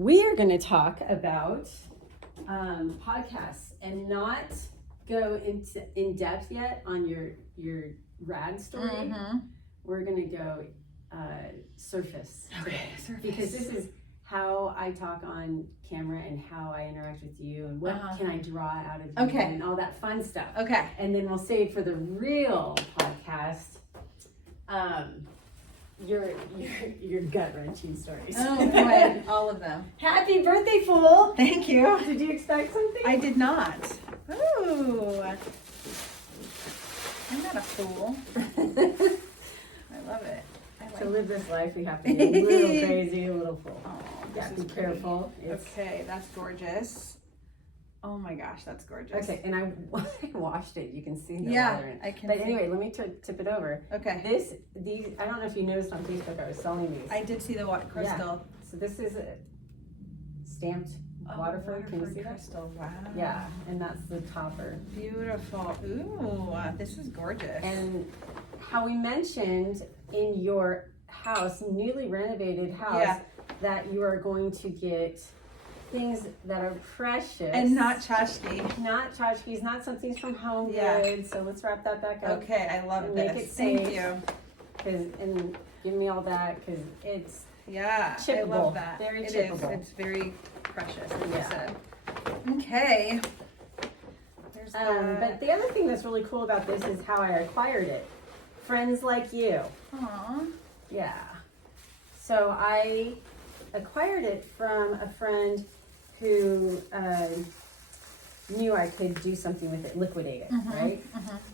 We are going to talk about podcasts and not go in depth yet on your rad story. Mm-hmm. We're going to go surface. Okay, surface. Because this is how I talk on camera and how I interact with you and what can I draw out of you and all that fun stuff. Okay. And then we'll save for the real podcast your gut-wrenching stories. Oh boy, all of them. Happy birthday, fool! Thank you. Did you expect something? I did not. Ooh. I'm not a fool. I love it. To live this life, we have to be a little crazy, a little full. Oh, Yeah, this be is careful. Okay, that's gorgeous. Oh my gosh, that's gorgeous. Okay, and I washed it. You can see the water in it. I can. But anyway, let me tip it over. Okay. These, I don't know if you noticed on Facebook, I was selling these. I did see the crystal. Yeah. So this is a stamped Waterford. Can you see that? Crystal. Wow. Yeah, and that's the topper. Beautiful. Ooh, this is gorgeous. And how we mentioned in your house, newly renovated house, that you are going to get things that are precious. And not tchotchke. Not tchotchkes, not something from Home Yeah. Goods. So let's wrap that back up. Okay, I love And this. make it Thank safe. you. And give me all that because it's chippable. I love that. Very it chippable. Is. It's very precious, as you Yeah. said. Okay. There's but the other thing that's really cool about this is how I acquired it. Friends like you. Aww. Yeah. So I acquired it from a friend who knew I could do something with it, liquidate it, right?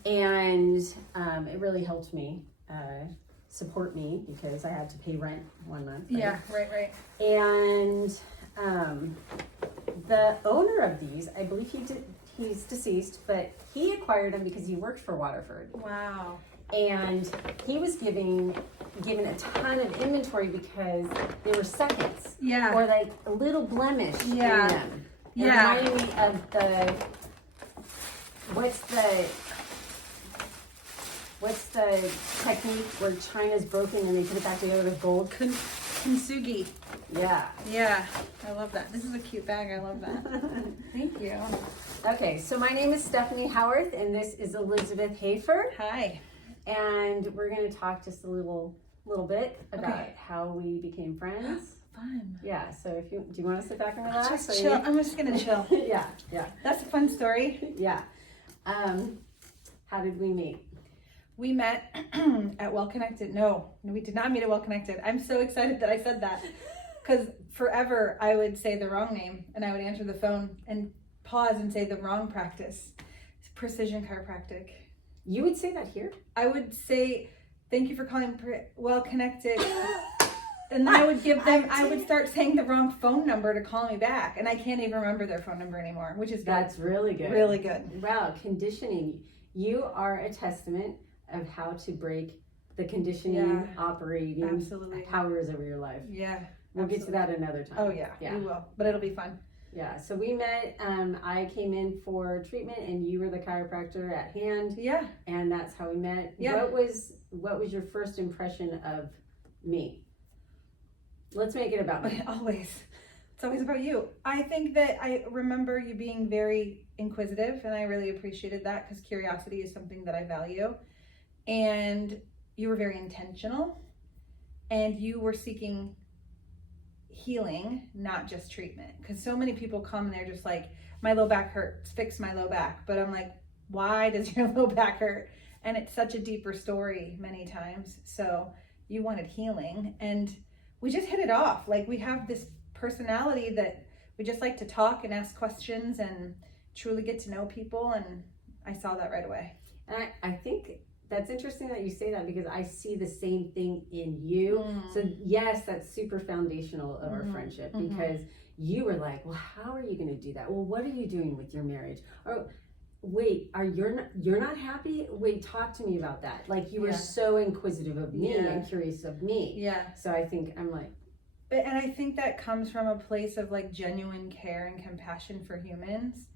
And it really helped me support me because I had to pay rent 1 month. Right? Yeah, right. And the owner of these, I believe he's deceased, but he acquired them because he worked for Waterford. Wow. And he was given a ton of inventory because they were seconds. Yeah. Or like a little blemish in Yeah. them. It Yeah. reminded me of what's the technique where China's broken and they put it back together with gold? Kintsugi. Yeah. Yeah. I love that. This is a cute bag. I love that. Thank you. Okay, so my name is Stephanie Howarth and this is Elizabeth Hoefer. Hi. And we're going to talk just a little bit about how we became friends. Fun. Yeah, so do you want to sit back and relax? Just chill. I'm just gonna chill. Yeah. That's a fun story. Yeah. How did we meet? We met at Well Connected. No, we did not meet at Well Connected. I'm so excited that I said that because forever I would say the wrong name and I would answer the phone and pause and say the wrong practice. It's precision chiropractic. You would say that here? I would say, thank you for calling Well Connected. And then I would give them, I would start saying the wrong phone number to call me back. And I can't even remember their phone number anymore, which is good. That's really good. Really good. Wow, conditioning. You are a testament of how to break the conditioning, operating powers over your life. Yeah. We'll get to that another time. Oh, yeah, we will. But it'll be fun. Yeah, so we met, I came in for treatment and you were the chiropractor at hand. Yeah. And that's how we met. Yeah. What was your first impression of me? Let's make it about me. Always. It's always about you. I think that I remember you being very inquisitive and I really appreciated that because curiosity is something that I value. And you were very intentional and you were seeking healing, not just treatment. Because so many people come and they're just like, my low back hurts, fix my low back. But I'm like, why does your low back hurt? And it's such a deeper story many times. So you wanted healing and we just hit it off. Like we have this personality that we just like to talk and ask questions and truly get to know people. And I saw that right away. And I think that's interesting that you say that because I see the same thing in you. So yes, that's super foundational of our friendship because you were like, well, how are you going to do that? Well, what are you doing with your marriage? Or wait, you're not happy? Wait, talk to me about that. Like you were so inquisitive of me and curious of me. Yeah. So I think I'm like, and I think that comes from a place of like genuine care and compassion for humans.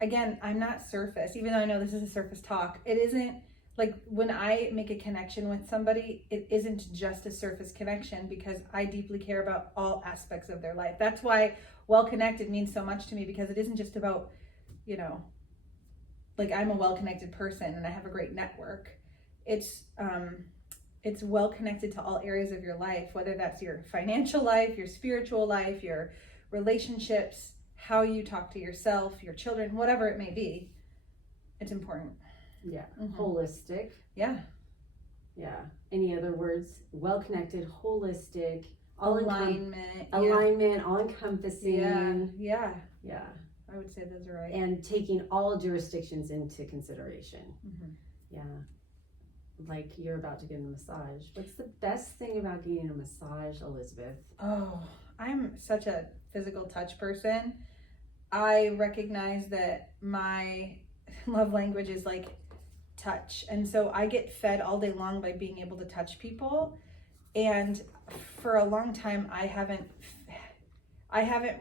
Again, I'm not surface, even though I know this is a surface talk. It isn't like when I make a connection with somebody, it isn't just a surface connection because I deeply care about all aspects of their life. That's why well-connected means so much to me, because it isn't just about, you know, like I'm a well-connected person and I have a great network. It's well connected to all areas of your life, whether that's your financial life, your spiritual life, your relationships, how you talk to yourself, your children, whatever it may be. It's important. Yeah. Holistic. Yeah. Yeah. Any other words? Well connected, holistic, alignment, all encompassing. Yeah. Yeah. I would say those are right. And taking all jurisdictions into consideration. Yeah. Like you're about to get a massage. What's the best thing about getting a massage, Elizabeth? Oh, I'm such a physical touch person. I recognize that my love language is like touch. And so I get fed all day long by being able to touch people. And for a long time, I haven't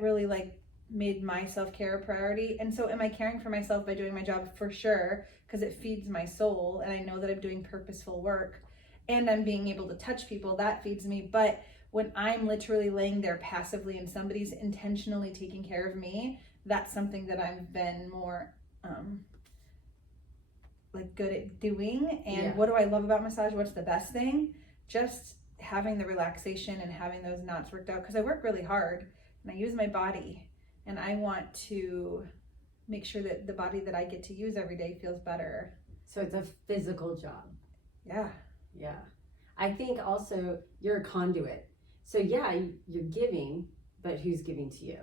really like made my self-care a priority. And so am I caring for myself by doing my job? For sure, because it feeds my soul and I know that I'm doing purposeful work and I'm being able to touch people. That feeds me. But when I'm literally laying there passively and somebody's intentionally taking care of me, that's something that I've been more like good at doing. And what do I love about massage? What's the best thing? Just having the relaxation and having those knots worked out, because I work really hard and I use my body. And I want to make sure that the body that I get to use every day feels better. So it's a physical job. Yeah. Yeah. I think also you're a conduit. So yeah, you're giving, but who's giving to you?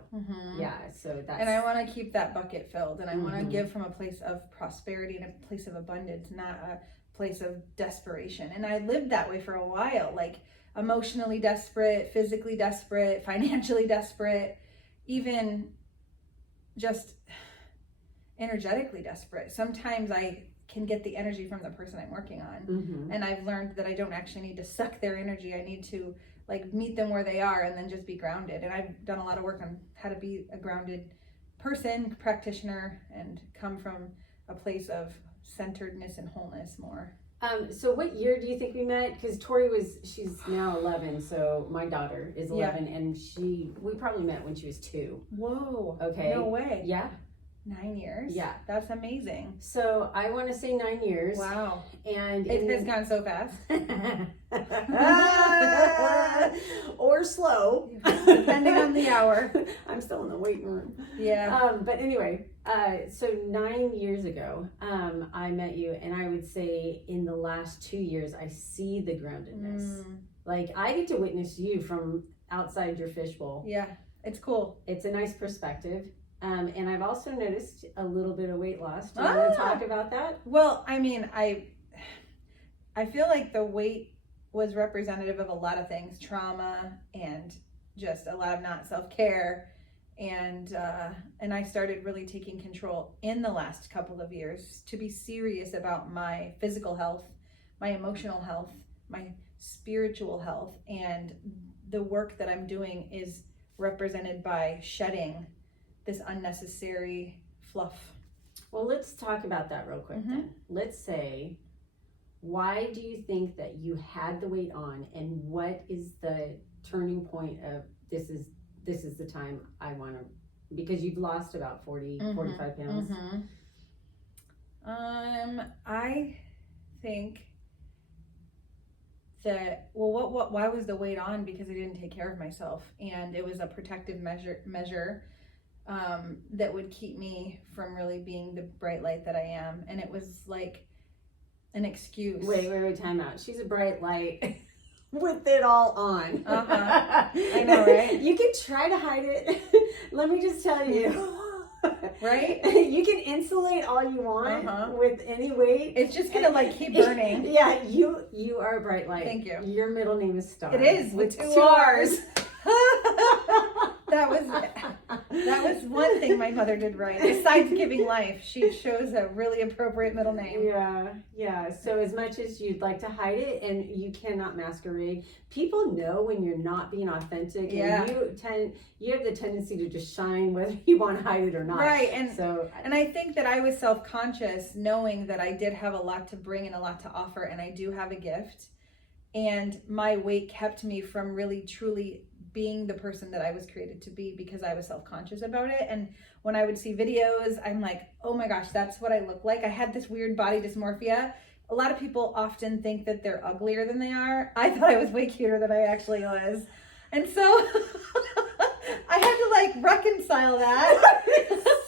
Yeah. So that's. And I want to keep that bucket filled, and I want to give from a place of prosperity and a place of abundance, not a place of desperation. And I lived that way for a while, like emotionally desperate, physically desperate, financially desperate, even just energetically desperate. Sometimes I can get the energy from the person I'm working on. And I've learned that I don't actually need to suck their energy. I need to like meet them where they are and then just be grounded. And I've done a lot of work on how to be a grounded person, practitioner, and come from a place of centeredness and wholeness more. So what year do you think we met? Because Tori she's now 11, so my daughter is 11, and we probably met when she was 2. Whoa. Okay. No way. Yeah. 9 years? Yeah. That's amazing. So I want to say 9 years. Wow. And it has gone so fast. Or slow. Depending on the hour. I'm still in the waiting room. Yeah. But anyway, so 9 years ago, I met you, and I would say in the last 2 years, I see the groundedness. Like I get to witness you from outside your fishbowl. Yeah, it's cool. It's a nice perspective. And I've also noticed a little bit of weight loss. Do you want to talk about that? Well, I mean, I feel like the weight was representative of a lot of things, trauma and just a lot of not self-care. And I started really taking control in the last couple of years to be serious about my physical health, my emotional health, my spiritual health. And the work that I'm doing is represented by shedding this unnecessary fluff. Well, let's talk about that real quick then. Let's say, why do you think that you had the weight on, and what is the turning point of this is the time I want to, because you've lost about 45 pounds. I think that, well, why was the weight on? Because I didn't take care of myself, and it was a protective measure that would keep me from really being the bright light that I am. And it was like an excuse. Wait, time out. She's a bright light with it all on. I know, right? You can try to hide it. Let me just tell you. Right? You can insulate all you want with any weight. It's just gonna like keep burning. Yeah, you are a bright light. Thank you. Your middle name is Star. It is, with 2 R's. That was it. That was one thing my mother did right. Besides giving life, she chose a really appropriate middle name. Yeah. So as much as you'd like to hide it, and you cannot masquerade, people know when you're not being authentic. And you have the tendency to just shine whether you want to hide it or not. Right. And I think that I was self-conscious knowing that I did have a lot to bring and a lot to offer, and I do have a gift. And my weight kept me from really truly being the person that I was created to be, because I was self-conscious about it. And when I would see videos, I'm like, oh my gosh, that's what I look like. I had this weird body dysmorphia. A lot of people often think that they're uglier than they are. I thought I was way cuter than I actually was. And so I had to like reconcile that.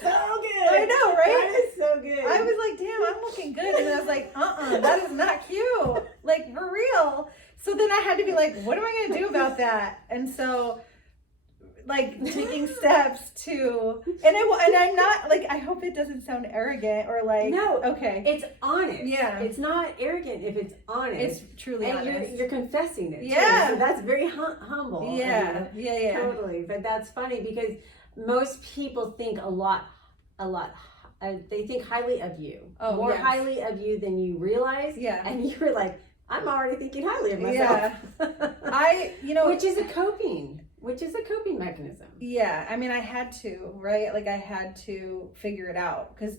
So good. I know, right? That is so good. I was like, damn, I'm looking good. And I was like, that is not cute. Like, for real. So then I had to be like, what am I going to do about that? And so, like, taking steps to, and I'm not, like, I hope it doesn't sound arrogant or like, no, okay. It's honest. Yeah. It's not arrogant if it's honest. It's truly and honest. You're confessing it. Yeah. Too, so that's very humble. Yeah. Totally. But that's funny because most people think a lot. They think highly of you. More highly of you than you realize. Yeah. And you were like, I'm already thinking highly of myself. Yeah. Which is a coping mechanism. Yeah. I mean, I had to, right? Like, I had to figure it out because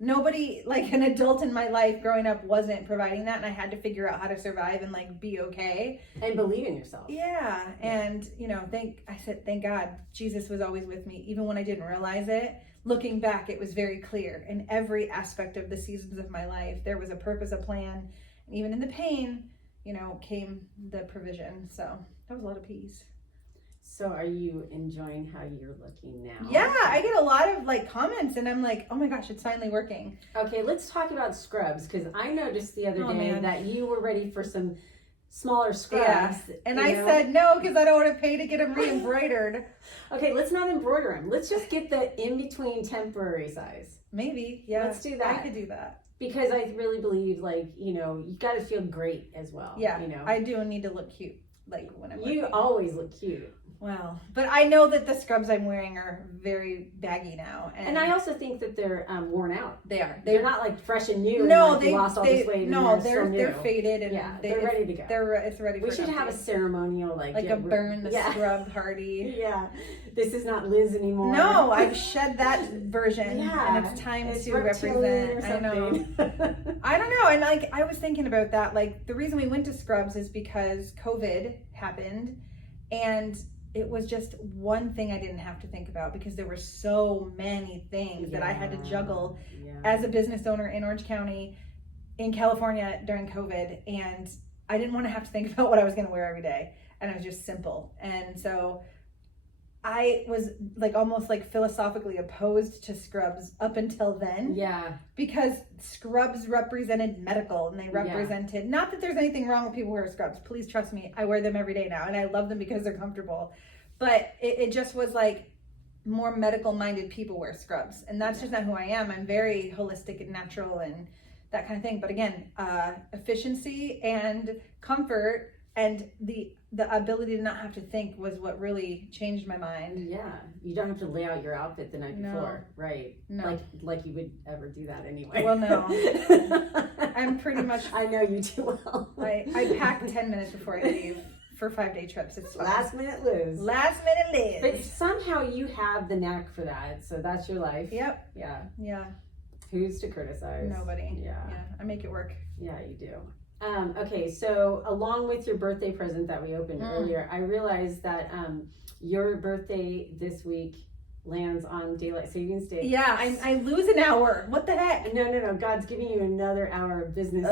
nobody, like an adult in my life growing up, wasn't providing that. And I had to figure out how to survive and like be okay. And believe in yourself. Yeah. And, thank God Jesus was always with me, even when I didn't realize it. Looking back, it was very clear in every aspect of the seasons of my life. There was a purpose, a plan. And even in the pain, came the provision. So that was a lot of peace. So are you enjoying how you're looking now? Yeah, I get a lot of like comments and I'm like, oh my gosh, it's finally working. Okay, let's talk about scrubs, because I noticed the other day that you were ready for some smaller scrubs. Yeah. And I said no, because I don't want to pay to get them re-embroidered. Okay, let's not embroider them. Let's just get the in-between temporary size. Maybe, yeah. Let's do that. I could do that. Because I really believe, like, you got to feel great as well. Yeah, I do need to look cute, like, when I'm working. You always look cute. Well, but I know that the scrubs I'm wearing are very baggy now. And I also think that they're worn out. They are. They're not like fresh and new. No, and, like, lost all this weight. No, they're faded and they're ready to go. It's ready. We should have a ceremonial like a burn the scrub party. Yeah, this is not Liz anymore. No, I've shed that version. And it's time to represent. I know. I don't know. And like I was thinking about that. Like the reason we went to scrubs is because COVID happened, and it was just one thing I didn't have to think about because there were so many things that I had to juggle as a business owner in Orange County in California during COVID. And I didn't want to have to think about what I was going to wear every day. And it was just simple. And so I was like almost like philosophically opposed to scrubs up until then. Yeah. Because scrubs represented medical and they represented, not that there's anything wrong with people who wear scrubs. Please trust me. I wear them every day now and I love them because they're comfortable. But it just was like more medical minded people wear scrubs. And that's just not who I am. I'm very holistic and natural and that kind of thing. But again, efficiency and comfort and the ability to not have to think was what really changed my mind. Yeah, you don't have to lay out your outfit the night before, right? No, like you would ever do that anyway. Well, no, I'm pretty much. I know you too well. I pack 10 minutes before I leave for 5-day trips. It's fun. Last minute Liz. But somehow you have the knack for that, so that's your life. Yep. Yeah. Who's to criticize? Nobody. Yeah. I make it work. Yeah, you do. Okay, so along with your birthday present that we opened earlier, I realized that your birthday this week lands on Daylight Savings Day. Yeah, I lose an hour. What the heck? No. God's giving you another hour of business.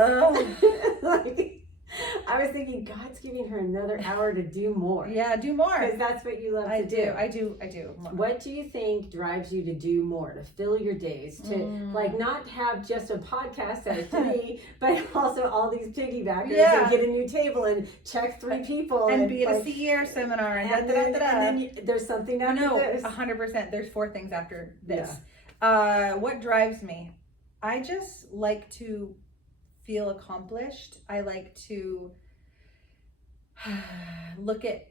I was thinking God's giving her another hour to do more. Yeah, do more. Because that's what you love to do. I do. More. What do you think drives you to do more, to fill your days, to like not have just a podcast at 3, but also all these piggybackers and get a new table and check 3 people. And be at a CER seminar and then there's something after this. 100%. There's 4 things after this. Yeah. What drives me? I just like to feel accomplished. I like to look at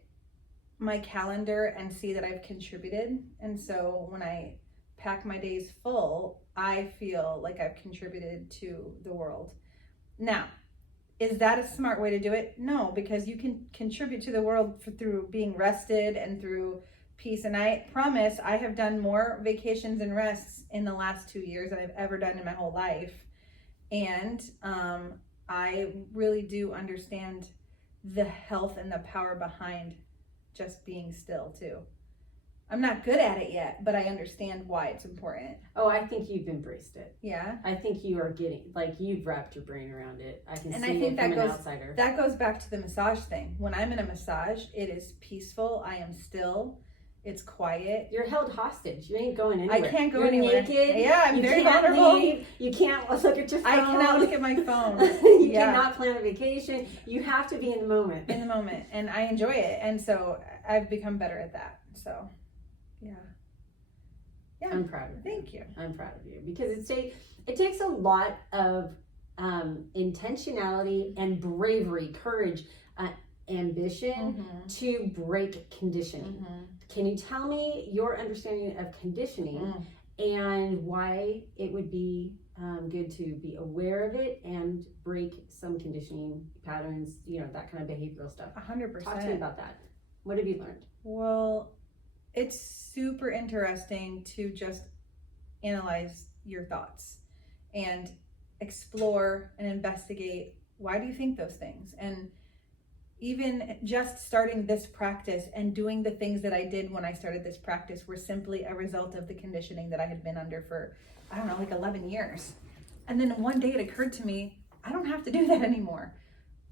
my calendar and see that I've contributed. And so when I pack my days full, I feel like I've contributed to the world. Now, is that a smart way to do it? No, because you can contribute to the world through being rested and through peace. And I promise I have done more vacations and rests in the last 2 years than I've ever done in my whole life. And I really do understand the health and the power behind just being still too. I'm not good at it yet, but I understand why it's important. Oh, I think you've embraced it. Yeah. I think you are getting, like, you've wrapped your brain around it. I can And see I think it that from an goes, outsider. that goes back to the massage thing. When I'm in a massage, it is peaceful. I am still. It's quiet. You're held hostage. You ain't going anywhere. I can't go You're anywhere. naked. Yeah, I'm you very can't vulnerable. leave. You can't look at your phone. I cannot look at my phone. You Yeah. cannot plan a vacation. You have to be in the moment. In the moment. And I enjoy it. And so I've become better at that. So, yeah. Yeah. I'm proud of you. Thank you. I'm proud of you because it takes a lot of intentionality and bravery, courage, ambition to break conditioning. Can you tell me your understanding of conditioning and why it would be good to be aware of it and break some conditioning patterns, that kind of behavioral stuff? 100%. Talk to me about that. What have you learned? Well, it's super interesting to just analyze your thoughts and explore and investigate, why do you think those things? And even just starting this practice and doing the things that I did when I started this practice were simply a result of the conditioning that I had been under for, I don't know, like 11 years. And then one day it occurred to me, I don't have to do that anymore.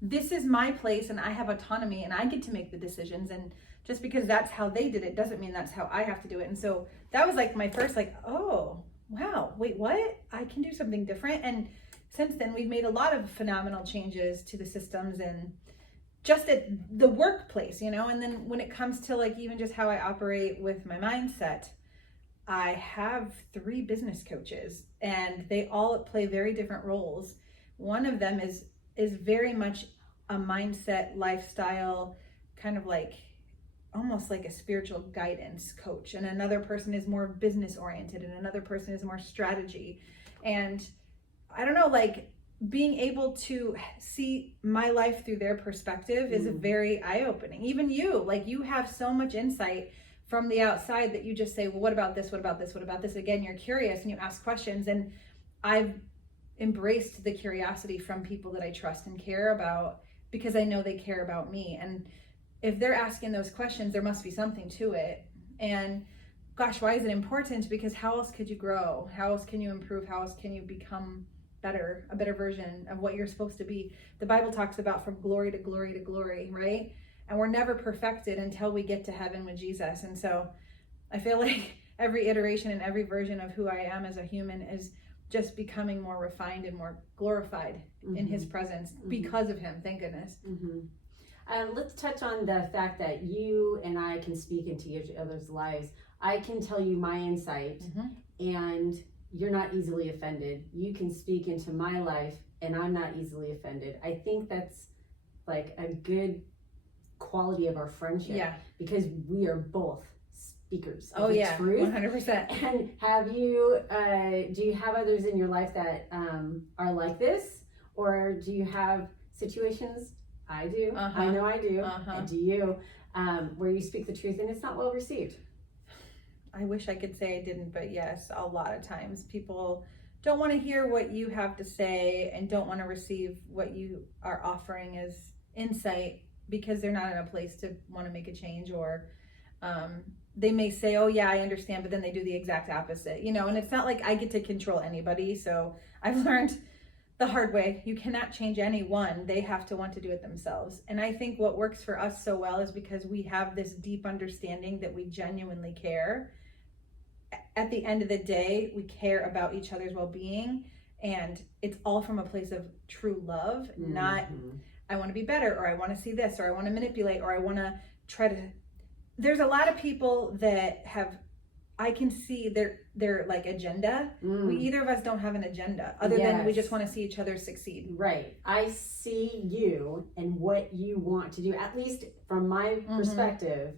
This is my place and I have autonomy and I get to make the decisions. And just because that's how they did it doesn't mean that's how I have to do it. And so that was like my first, oh, wow, wait, what? I can do something different. And since then we've made a lot of phenomenal changes to the systems and just at the workplace, and then when it comes to like even just how I operate with my mindset, I have 3 business coaches and they all play very different roles. One of them is very much a mindset, lifestyle, kind of like almost like a spiritual guidance coach. And another person is more business oriented and another person is more strategy. And I don't know, like being able to see my life through their perspective is very eye-opening. Even you have so much insight from the outside that you just say, well, what about this? What about this? What about this? Again, you're curious and you ask questions. And I've embraced the curiosity from people that I trust and care about because I know they care about me. And if they're asking those questions, there must be something to it. And gosh, why is it important? Because how else could you grow? How else can you improve? How else can you become better, a better version of what you're supposed to be? The Bible talks about from glory to glory to glory, right? And we're never perfected until we get to heaven with Jesus. And so I feel like every iteration and every version of who I am as a human is just becoming more refined and more glorified in his presence because of him. Thank goodness. Let's touch on the fact that you and I can speak into each other's lives. I can tell you my insight and you're not easily offended. You can speak into my life and I'm not easily offended. I think that's like a good quality of our friendship because we are both speakers of the truth. 100%. And have you do you have others in your life that are like this, or do you have situations? I do. I know I do. And do you where you speak the truth and it's not well received? I wish I could say I didn't, but yes, a lot of times people don't want to hear what you have to say and don't want to receive what you are offering as insight because they're not in a place to want to make a change, or they may say, oh yeah, I understand, but then they do the exact opposite, and it's not like I get to control anybody. So I've learned the hard way, you cannot change anyone. They have to want to do it themselves. And I think what works for us so well is because we have this deep understanding that we genuinely care. At the end of the day, we care about each other's well-being, and it's all from a place of true love, not I want to be better, or I want to see this, or I want to manipulate, or I want to try to. There's a lot of people that have, I can see their like agenda. We either of us don't have an agenda other than we just want to see each other succeed. Right. I see you and what you want to do, at least from my perspective.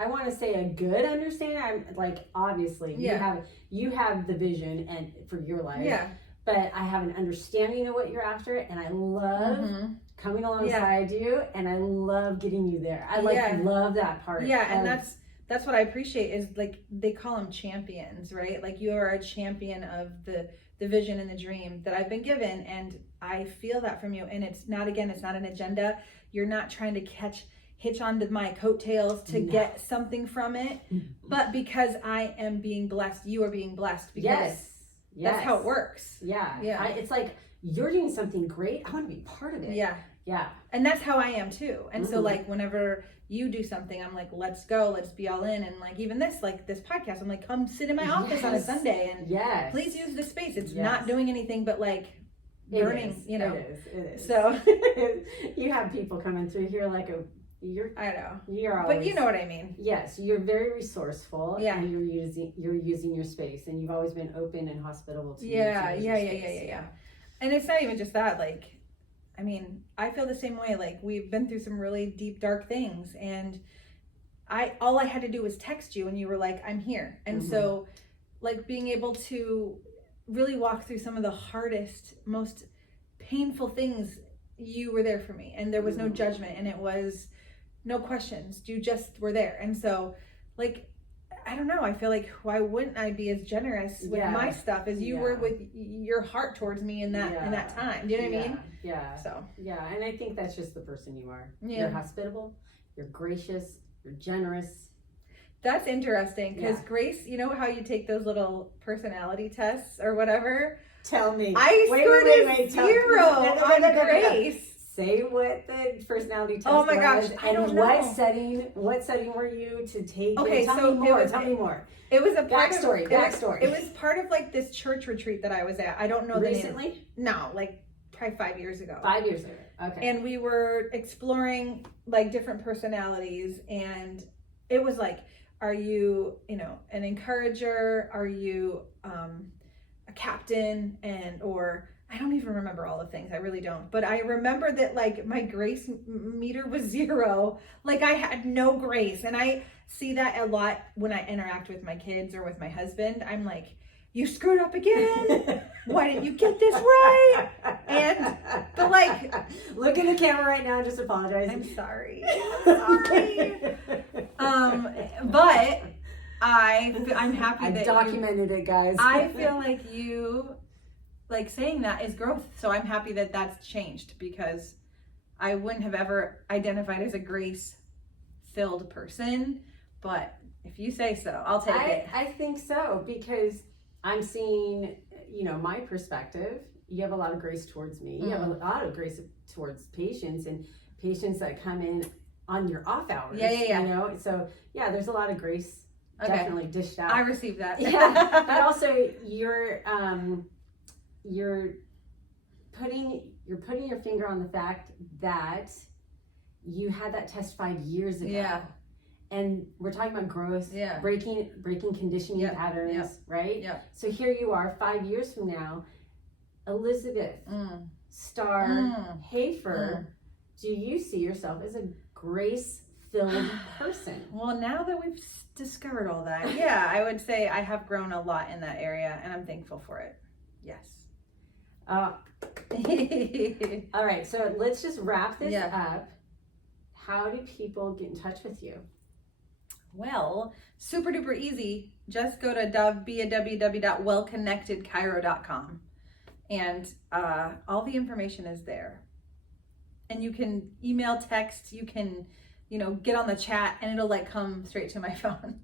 I want to say a good understanding. I'm like, obviously you have the vision and for your life. Yeah. But I have an understanding of what you're after, and I love coming alongside you, and I love getting you there. I love that part. Yeah, and that's what I appreciate is like they call them champions, right? Like you are a champion of the vision and the dream that I've been given, and I feel that from you. And it's not an agenda. You're not trying to hitch onto my coattails to get something from it, but because I am being blessed, you are being blessed because that's how it works. Yeah. It's like you're doing something great. I want to be part of it. Yeah. And that's how I am too. And so like whenever you do something, I'm like, let's go, let's be all in. And like even this podcast, I'm like, come sit in my office on a Sunday and please use this space. It's not doing anything but like learning, you know. It is. So you have people coming through here like I know. You're always, but you know what I mean. Yes, you're very resourceful. Yeah. And you're using your space, and you've always been open and hospitable to Yeah. And it's not even just that. Like, I mean, I feel the same way. Like we've been through some really deep, dark things, and all I had to do was text you, and you were like, "I'm here." And so, like being able to really walk through some of the hardest, most painful things, you were there for me, and there was no judgment, and it was no questions. You just were there. And so like, I don't know, I feel like why wouldn't I be as generous with my stuff as you were with your heart towards me in that time? Do you know what I mean? Yeah. So and I think that's just the person you are. Yeah. You're hospitable, you're gracious, you're generous. That's interesting because Grace, you know how you take those little personality tests or whatever? Tell me. I scored a 0 on Grace. Say what the personality test Oh my gosh, I don't know. What setting were you to take? Okay, tell me more. It was a backstory. It was part of like this church retreat that I was at. I don't know recently. The name. No, like probably 5 years ago. 5 years ago. Okay. And we were exploring like different personalities, and it was like, are you, an encourager? Are you a captain? Or I don't even remember all the things. I really don't. But I remember that like my grace meter was 0. Like I had no grace. And I see that a lot when I interact with my kids or with my husband. I'm like, you screwed up again. Why didn't you get this right? But like, look in the camera right now and just apologize. I'm sorry. But I'm happy that I documented it, guys. I feel like you like saying that is growth. So I'm happy that that's changed, because I wouldn't have ever identified as a grace-filled person. But if you say so, I'll take it. I think so, because I'm seeing, my perspective. You have a lot of grace towards me. You have a lot of grace towards patients, and patients that come in on your off hours. Yeah. So there's a lot of grace definitely dished out. I received that. Yeah, but also you're putting your finger on the fact that you had that test 5 years ago. Yeah. And we're talking about growth, breaking conditioning patterns, right? Yeah. So here you are 5 years from now, Elizabeth Star Hoefer. Do you see yourself as a grace-filled person? Well, now that we've discovered all that, I would say I have grown a lot in that area, and I'm thankful for it. Yes. All right, so let's just wrap this up. How do people get in touch with you? Well, super duper easy. Just go to www.wellconnectedchiro.com, and all the information is there. And you can email, text, you can, get on the chat, and it'll like come straight to my phone.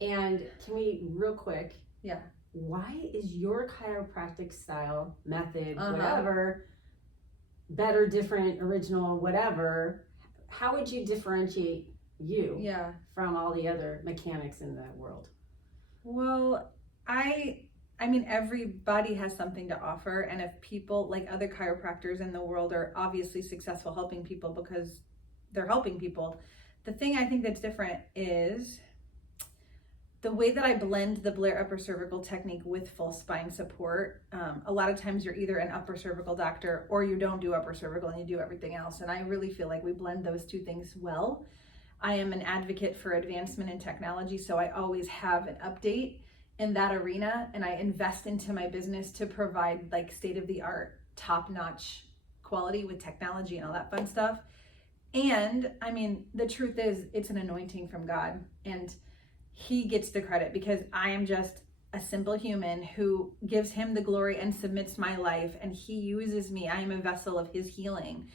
And can we real quick? Yeah. Why is your chiropractic style, method, whatever, better, different, original, whatever? How would you differentiate you from all the other mechanics in the world? Well, I mean, everybody has something to offer, and if people, like other chiropractors in the world, are obviously successful helping people because they're helping people, the thing I think that's different is the way that I blend the Blair upper cervical technique with full spine support, a lot of times you're either an upper cervical doctor or you don't do upper cervical and you do everything else. And I really feel like we blend those two things well. I am an advocate for advancement in technology, so I always have an update in that arena, and I invest into my business to provide like state-of-the-art, top-notch quality with technology and all that fun stuff. And I mean, the truth is, it's an anointing from God, and he gets the credit because I am just a simple human who gives him the glory and submits my life, and he uses me. I am a vessel of his healing.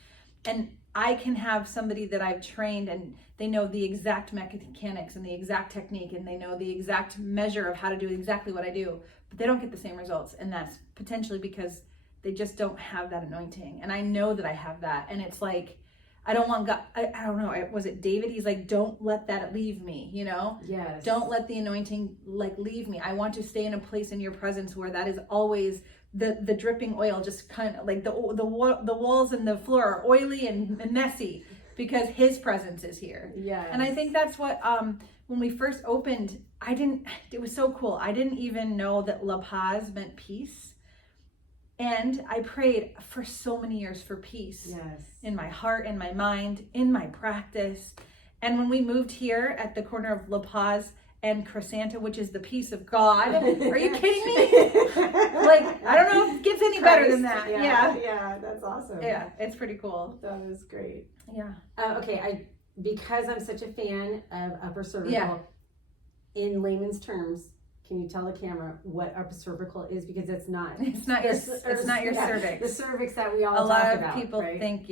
And I can have somebody that I've trained and they know the exact mechanics and the exact technique and they know the exact measure of how to do exactly what I do, but they don't get the same results. And that's potentially because they just don't have that anointing. And I know that I have that. And it's like, I don't want God, I don't know, was it David? He's like, don't let that leave me, you know? Yes. Don't let the anointing like leave me. I want to stay in a place in your presence where that is always the dripping oil, just kind of like the walls and the floor are oily and messy because his presence is here. Yeah. And I think that's what, when we first opened, it was so cool. I didn't even know that La Paz meant peace. And I prayed for so many years for peace. Yes. In my heart, in my mind, in my practice. And when we moved here at the corner of La Paz and Crescenta, which is the peace of God. Are you kidding me? Like, I don't know if it gets any better than that. Yeah, that's awesome. Yeah, it's pretty cool. That is great. Yeah. Okay, because I'm such a fan of upper cervical, in layman's terms, can you tell the camera what upper cervical is? Because it's not your cervix. The cervix that we all talk about. A lot of people think,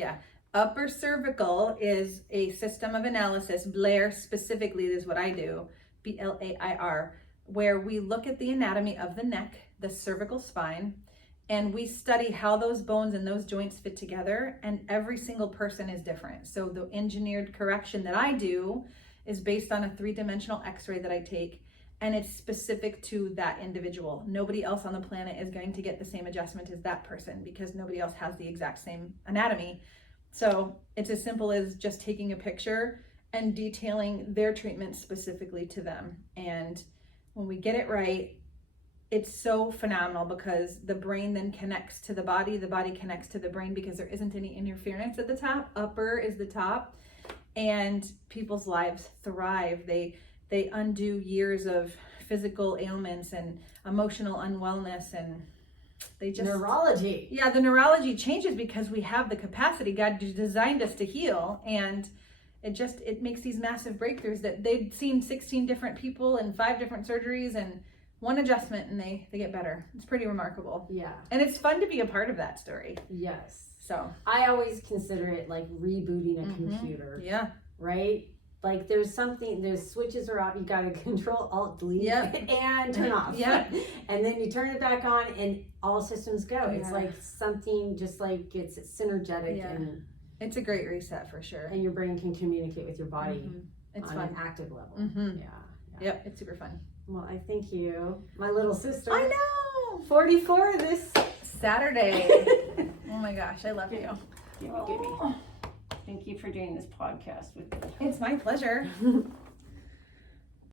upper cervical is a system of analysis. Blair specifically is what I do, BLAIR, where we look at the anatomy of the neck, the cervical spine, and we study how those bones and those joints fit together, and every single person is different. So the engineered correction that I do is based on a 3-dimensional x-ray that I take, and it's specific to that individual. Nobody else on the planet is going to get the same adjustment as that person because nobody else has the exact same anatomy. So it's as simple as just taking a picture and detailing their treatment specifically to them. And when we get it right, it's so phenomenal because the brain then connects to the body connects to the brain because there isn't any interference at the top. Upper is the top, and people's lives thrive. They undo years of physical ailments and emotional unwellness, and they just... Neurology. Yeah, the neurology changes because we have the capacity. God designed us to heal, and it makes these massive breakthroughs that they've seen 16 different people and 5 different surgeries and one adjustment, and they get better. It's pretty remarkable. Yeah. And it's fun to be a part of that story. Yes. So I always consider it like rebooting a computer. Yeah. Right? Like there's switches are off, you gotta Control Alt Delete and turn off. Yeah. And then you turn it back on and all systems go. Yeah. It's like something just like it's synergetic and it's a great reset for sure. And your brain can communicate with your body it's on fun. An active level. Yeah. Yep, it's super fun. Well, I thank you. My little sister. I know! 44 this Saturday. Oh my gosh, I love you. Give me. Thank you for doing this podcast with me. It's my pleasure.